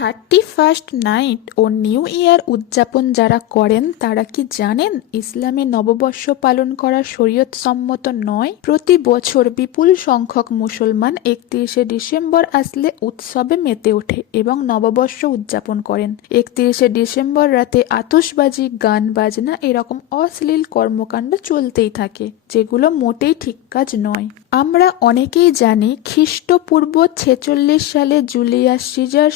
Thirty first night ও new year উদযাপন যারা করেন, তারা কি জানেন? ইসলামে নববর্ষ পালন করা শরীয়ত সম্মত নয়। প্রতি বছর বিপুল সংখ্যক মুসলমান একত্রিশে ডিসেম্বর আসলে উৎসবে মেতে ওঠে এবং নববর্ষ উদযাপন করেন। একত্রিশে ডিসেম্বর রাতে আতসবাজি গান, বাজনা এরকম অশ্লীল কর্মকাণ্ড চলতেই থাকে, যেগুলো মোটেই ঠিক কাজ নয়। আমরা অনেকেই জানি খ্রিস্টপূর্ব ছেচল্লিশ সালে জুলিয়াস সিজার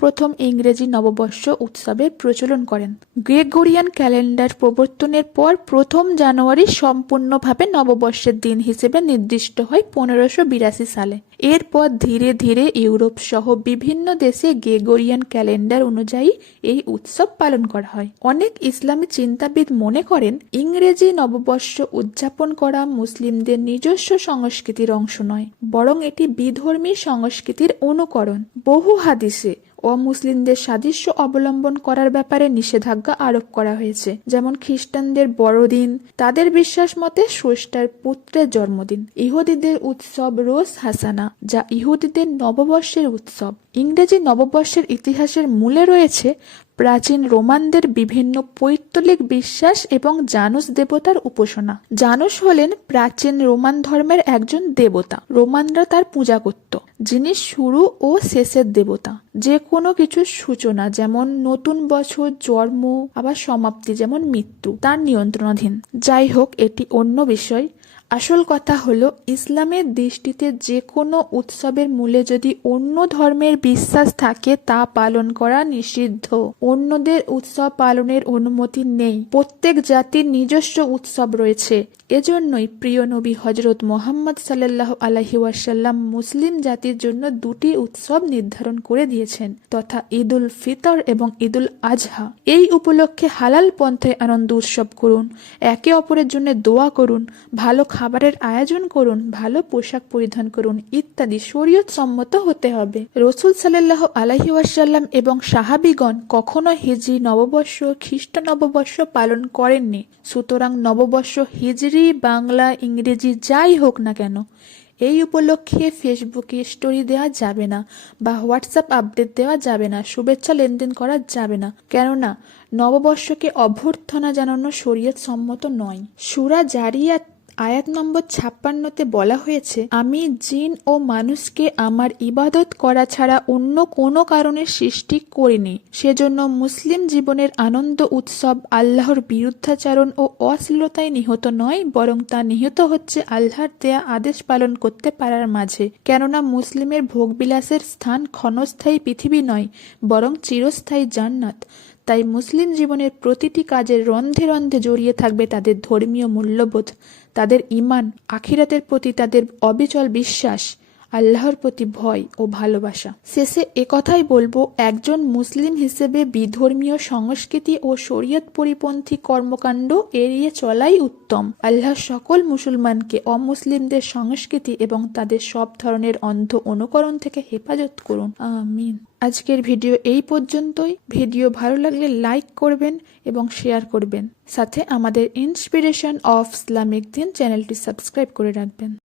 সর্বপ্রথম ইংরেজি নববর্ষ উৎসবের প্রচলন করেন। গ্রেগরিয়ান ক্যালেন্ডার প্রবর্তনের পর প্রথম জানুয়ারি সম্পূর্ণভাবে নববর্ষের দিন হিসেবে নির্দিষ্ট হয় পনেরোশো বিরাশি সালে। এরপর ধীরে ধীরে ইউরোপ সহ বিভিন্ন দেশে গ্রেগরিয়ান ক্যালেন্ডার অনুযায়ী এই উৎসব পালন করা হয়। অনেক ইসলামী চিন্তাবিদ মনে করেন, ইংরেজি নববর্ষ উদযাপন করা মুসলিমদের নিজস্ব সংস্কৃতির অংশ নয়, বরং এটি বিধর্মী সংস্কৃতির অনুকরণ। বহু হাদিসে অমুসলিমদের সাদৃশ্য অবলম্বন করার ব্যাপারে নিষেধাজ্ঞা আরোপ করা হয়েছে, যেমন খ্রিস্টানদের বড়দিন, তাদের বিশ্বাস মতে স্রষ্টার পুত্রের জন্মদিন, ইহুদিদের উৎসব রোজ হাসানা, যা ইহুদিদের নববর্ষের উৎসব। ইংরেজি নববর্ষের ইতিহাসের মূলে রয়েছে প্রাচীন রোমানদের বিভিন্ন পৈত্তলিক বিশ্বাস এবং জানুস দেবতার উপাসনা। জানুস হলেন প্রাচীন রোমান ধর্মের একজন দেবতা। রোমানরা তার পূজা করত, যিনি শুরু ও শেষের দেবতা। যে কোনো কিছুর সূচনা, যেমন নতুন বছর, জন্ম, আবার সমাপ্তি, যেমন মৃত্যু, তার নিয়ন্ত্রণাধীন। যাই হোক, এটি অন্য বিষয়। আসল কথা হলো, ইসলামের দৃষ্টিতে যে কোনো উৎসবের মূলে যদি অন্য ধর্মের বিশ্বাস থাকে, তা পালন করা নিষিদ্ধ। অন্যদের উৎসব পালনের অনুমতি নেই। প্রত্যেক জাতির নিজস্ব উৎসব রয়েছে। এজন্যই প্রিয় নবী হজরত মোহাম্মদ সাল্লাহ আলহি ওয়াসাল্লাম মুসলিম জাতির জন্য দুটি উৎসব নির্ধারণ করে দিয়েছেন, তথা ঈদুল ফিতর এবং ঈদুল আজহা। এই উপলক্ষে হালাল পন্থায় আনন্দ উৎসব করুন, একে অপরের জন্য দোয়া করুন, ভালো খাবারের আয়োজন করুন, ভালো পোশাক পরিধান করুন ইত্যাদি শরীয়ত সম্মত হতে হবে। রসুল সাল্লাহ আলহি ওয়াসাল্লাম এবং সাহাবিগণ কখনো হিজরি নববর্ষ, খ্রিস্ট নববর্ষ পালন করেননি। সুতরাং নববর্ষ হিজরি, বাংলা, ইংরেজি যাই হোক না কেন, এই উপলক্ষে ফেসবুকে স্টোরি দেওয়া যাবে না বা হোয়াটসঅ্যাপ আপডেট দেওয়া যাবে না, শুভেচ্ছা লেনদেন করা যাবে না। কেননা, নববর্ষকে অভ্যর্থনা জানানো শরীয়ত সম্মত নয়। সুরা জারিয়াত আয়াত নম্বর ছাপ্পান্নতে বলা হয়েছে, আমি জিন ও মানুষকে আমার ইবাদত করা ছাড়া অন্য কোনো কারণে সৃষ্টি করিনি। সেজন্য মুসলিম জীবনের আনন্দ উৎসব আল্লাহর বিরুদ্ধাচারণ ও অশ্লীলতায় নিহত নয়, বরং তা নিহত হচ্ছে আল্লাহর দেয়া আদেশ পালন করতে পারার মাঝে। কেননা মুসলিমের ভোগবিলাসের স্থান ক্ষণস্থায়ী পৃথিবী নয়, বরং চিরস্থায়ী জান্নাত। তাই মুসলিম জীবনের প্রতিটি কাজের রন্ধে রন্ধে জড়িয়ে থাকবে তাদের ধর্মীয় মূল্যবোধ, তাদের ইমান আখিরাতের প্রতি তাদের অবিচল বিশ্বাস। আল্লাহর প্রতি ভয় ও ভালোবাসা। শেষে একথাই বলব, একজন মুসলিম হিসেবে বিধর্মীয় সংস্কৃতি ও শরীয়ত পরিপন্থী কর্মকাণ্ড এড়িয়ে চলাই উত্তম। আল্লাহ সকল মুসলমানকে অমুসলিমদের সংস্কৃতি এবং তাদের সব ধরনের অন্ধ অনুকরণ থেকে হেফাজত করুন। আমিন। আজকের ভিডিও এই পর্যন্তই। ভিডিও ভালো লাগলে লাইক করবেন এবং শেয়ার করবেন। সাথে আমাদের ইন্সপিরেশন অফ ইসলামিক দিন চ্যানেলটি সাবস্ক্রাইব করে রাখবেন।